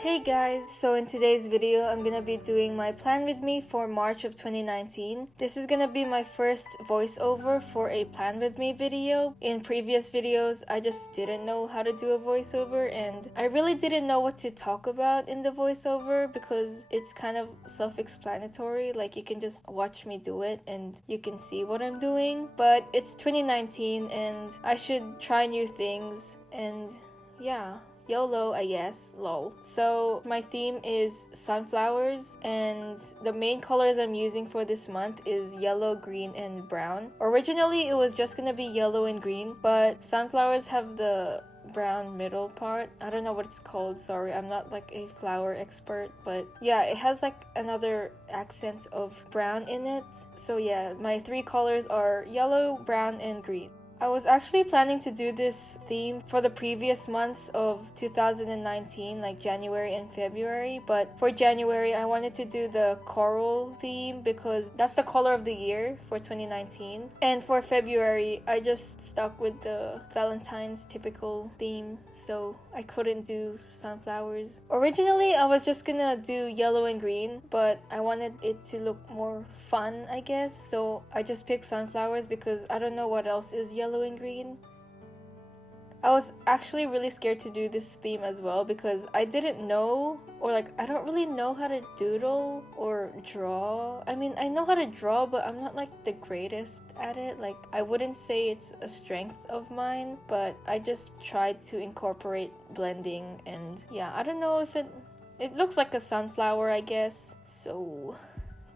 Hey guys, so in today's video, I'm gonna be doing my plan with me for March of 2019. This is gonna be my first voiceover for a plan with me video. In previous videos, I just didn't know how to do a voiceover and I really didn't know what to talk about in the voiceover because it's kind of self-explanatory. Like you can just watch me do it and you can see what I'm doing. But it's 2019 and I should try new things and yeah. YOLO, I guess, lol. So my theme is sunflowers and the main colors I'm using for this month is yellow, green, and brown. Originally it was just gonna be yellow and green, but sunflowers have the brown middle part. I don't know what it's called, sorry, I'm not like a flower expert, but yeah, it has like another accent of brown in it. So yeah, my three colors are yellow, brown, and green. I was actually planning to do this theme for the previous months of 2019, like January and February, but for January I wanted to do the coral theme because that's the color of the year for 2019. And for February, I just stuck with the Valentine's typical theme, so I couldn't do sunflowers. Originally, I was just gonna do yellow and green, but I wanted it to look more fun, I guess, so I just picked sunflowers because I don't know what else is yellow and green. I was actually really scared to do this theme as well because I didn't know, or like I don't really know how to doodle or draw. I mean, I know how to draw, but I'm not like the greatest at it. Like I wouldn't say it's a strength of mine, but I just tried to incorporate blending and yeah, I don't know if it looks like a sunflower, I guess, so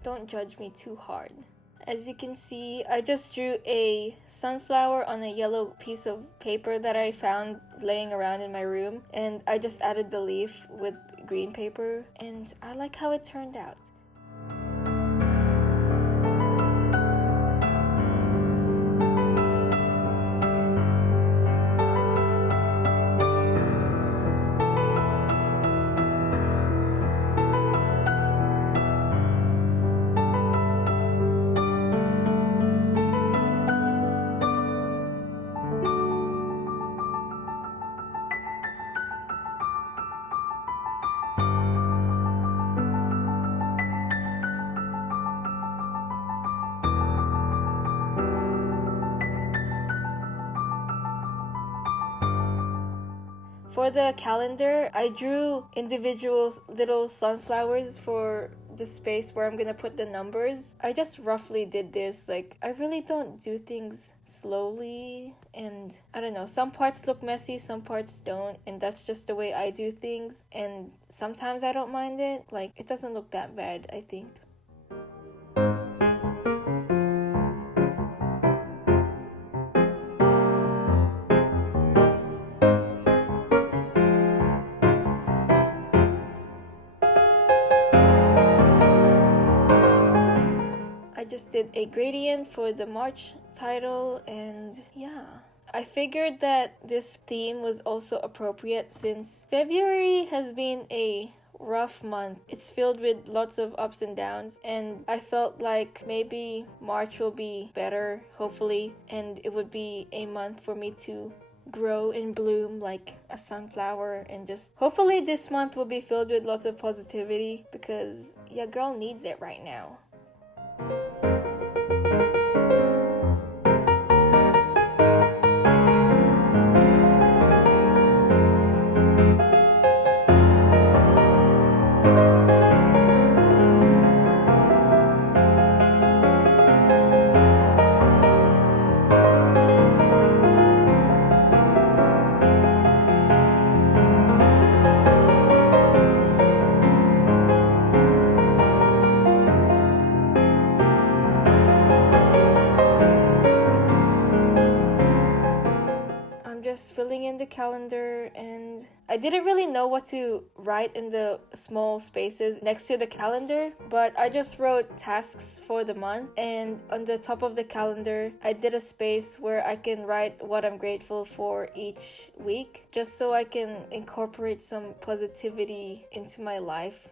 don't judge me too hard. As you can see, I just drew a sunflower on a yellow piece of paper that I found laying around in my room, and I just added the leaf with green paper, and I like how it turned out. For the calendar, I drew individual little sunflowers for the space where I'm gonna put the numbers. I just roughly did this. Like, I really don't do things slowly, and I don't know, some parts look messy, some parts don't, and that's just the way I do things, and sometimes I don't mind it. Like, it doesn't look that bad, I think. I just did a gradient for the March title, and yeah. I figured that this theme was also appropriate since February has been a rough month. It's filled with lots of ups and downs, and I felt like maybe March will be better, hopefully, and it would be a month for me to grow and bloom like a sunflower, and just hopefully this month will be filled with lots of positivity because your girl needs it right now. Just filling in the calendar, and I didn't really know what to write in the small spaces next to the calendar, but I just wrote tasks for the month, and on the top of the calendar I did a space where I can write what I'm grateful for each week, just so I can incorporate some positivity into my life.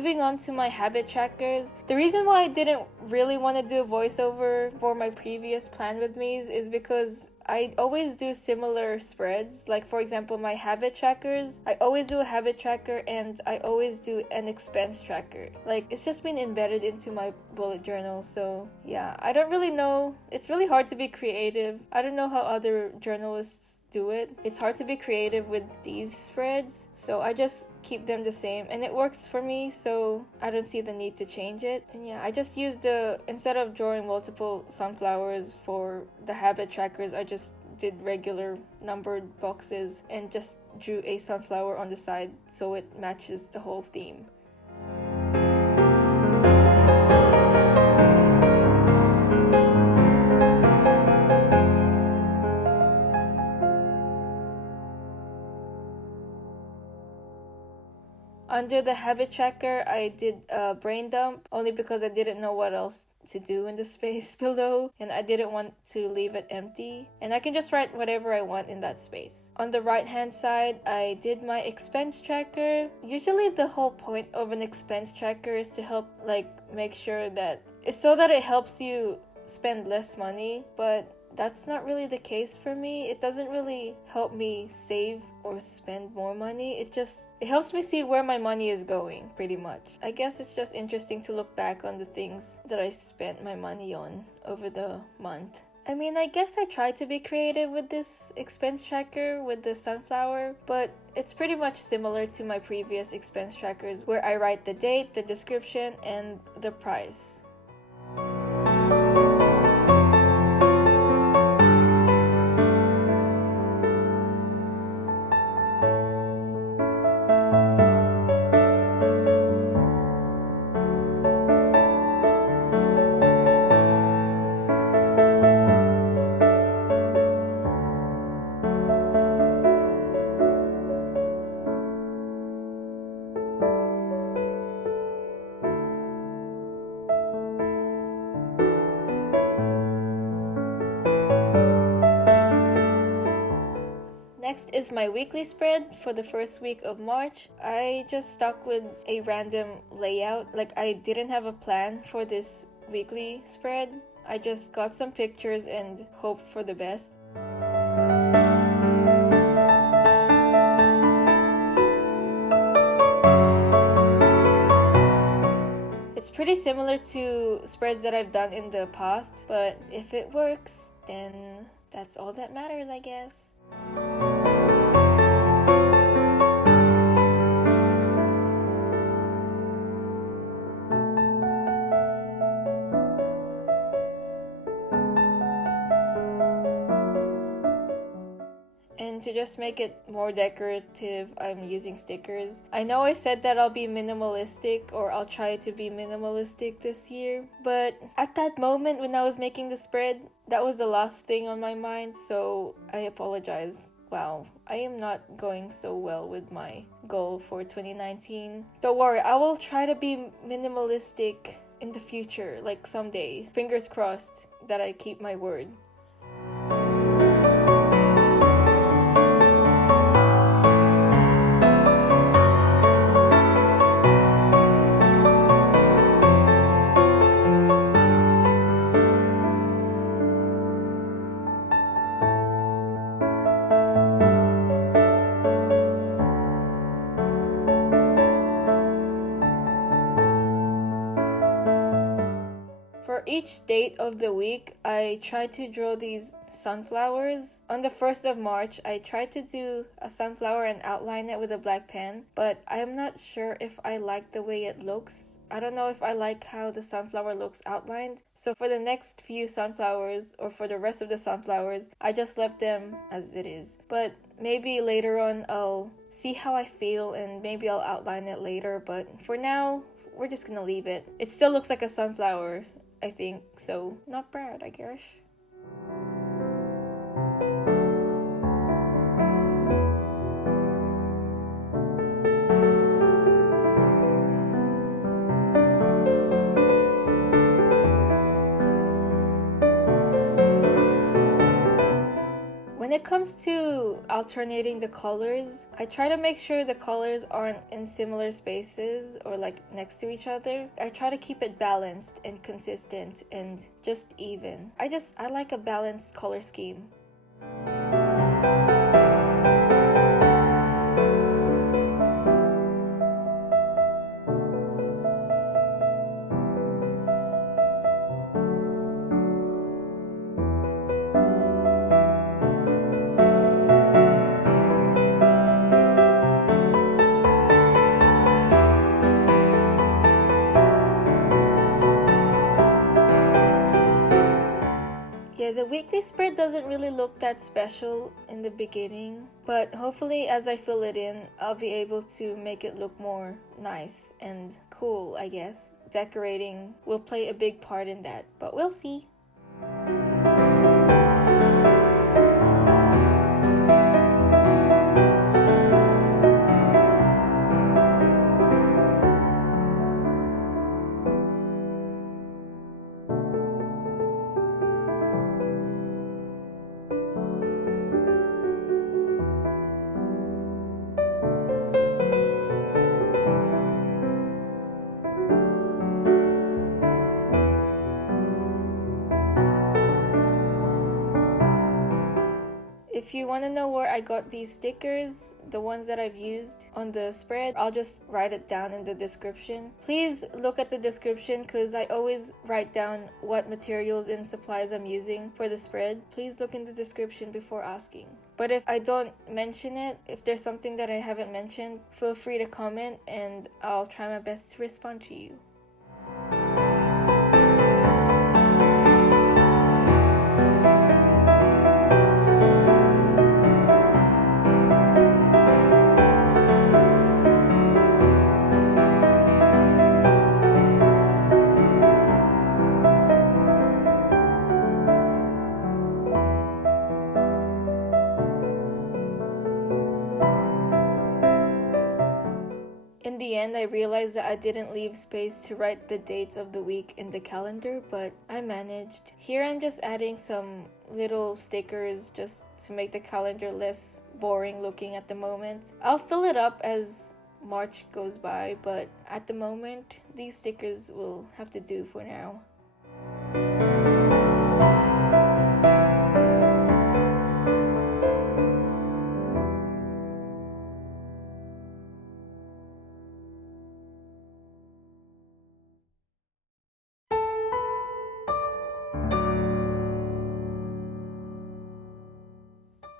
moving on to my habit trackers. The reason why I didn't really want to do a voiceover for my previous plan with me's is because I always do similar spreads. Like for example, my habit trackers, I always do a habit tracker and I always do an expense tracker. Like it's just been embedded into my bullet journal. So yeah, I don't really know. It's really hard to be creative. I don't know how other journalists do it. It's hard to be creative with these spreads, so I just keep them the same and it works for me, so I don't see the need to change it. And yeah, I just used instead of drawing multiple sunflowers for the habit trackers, I just did regular numbered boxes and just drew a sunflower on the side so it matches the whole theme. Under the habit tracker, I did a brain dump only because I didn't know what else to do in the space below and I didn't want to leave it empty, and I can just write whatever I want in that space. On the right hand side, I did my expense tracker. Usually the whole point of an expense tracker is to help make sure that it's so that it helps you spend less money, but that's not really the case for me. It doesn't really help me save or spend more money. It helps me see where my money is going, pretty much. I guess it's just interesting to look back on the things that I spent my money on over the month. I mean, I guess I tried to be creative with this expense tracker with the sunflower, but it's pretty much similar to my previous expense trackers where I write the date, the description, and the price. Next is my weekly spread for the first week of March. I just stuck with a random layout. I didn't have a plan for this weekly spread. I just got some pictures and hoped for the best. It's pretty similar to spreads that I've done in the past, but if it works, then that's all that matters, I guess. And to just make it more decorative, I'm using stickers. I know I said that I'll be minimalistic, or I'll try to be minimalistic this year, but at that moment when I was making the spread, that was the last thing on my mind, so I apologize. Wow, I am not going so well with my goal for 2019. Don't worry, I will try to be minimalistic in the future, someday. Fingers crossed that I keep my word. For each date of the week, I try to draw these sunflowers. On the 1st of March, I tried to do a sunflower and outline it with a black pen, but I am not sure if I like the way it looks. I don't know if I like how the sunflower looks outlined. So for the next few sunflowers, or for the rest of the sunflowers, I just left them as it is. But maybe later on I'll see how I feel and maybe I'll outline it later. But for now, we're just gonna leave it. It still looks like a sunflower, I think, so not bad, I guess. When it comes to alternating the colors, I try to make sure the colors aren't in similar spaces or like next to each other. I try to keep it balanced and consistent and just even. I like a balanced color scheme. Yeah, the weekly spread doesn't really look that special in the beginning, but hopefully as I fill it in, I'll be able to make it look more nice and cool, I guess. Decorating will play a big part in that, but we'll see. If you want to know where I got these stickers, the ones that I've used on the spread, I'll just write it down in the description. Please look at the description because I always write down what materials and supplies I'm using for the spread. Please look in the description before asking. But if I don't mention it, if there's something that I haven't mentioned, feel free to comment and I'll try my best to respond to you. In the end, I realized that I didn't leave space to write the dates of the week in the calendar, but I managed. Here I'm just adding some little stickers just to make the calendar less boring looking at the moment. I'll fill it up as March goes by, but at the moment, these stickers will have to do for now.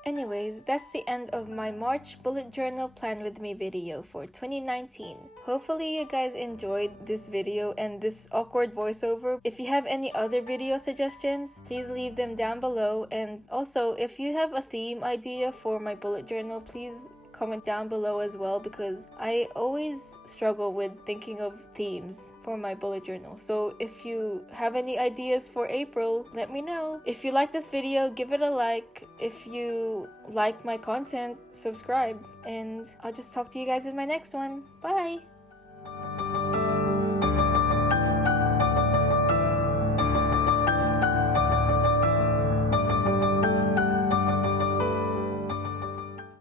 Anyways, that's the end of my March bullet journal plan with me video for 2019. Hopefully you guys enjoyed this video and this awkward voiceover. If you have any other video suggestions, please leave them down below. And also, if you have a theme idea for my bullet journal, please comment down below as well, because I always struggle with thinking of themes for my bullet journal. So if you have any ideas for April, let me know. If you like this video, give it a like. If you like my content, subscribe. And I'll just talk to you guys in my next one. Bye!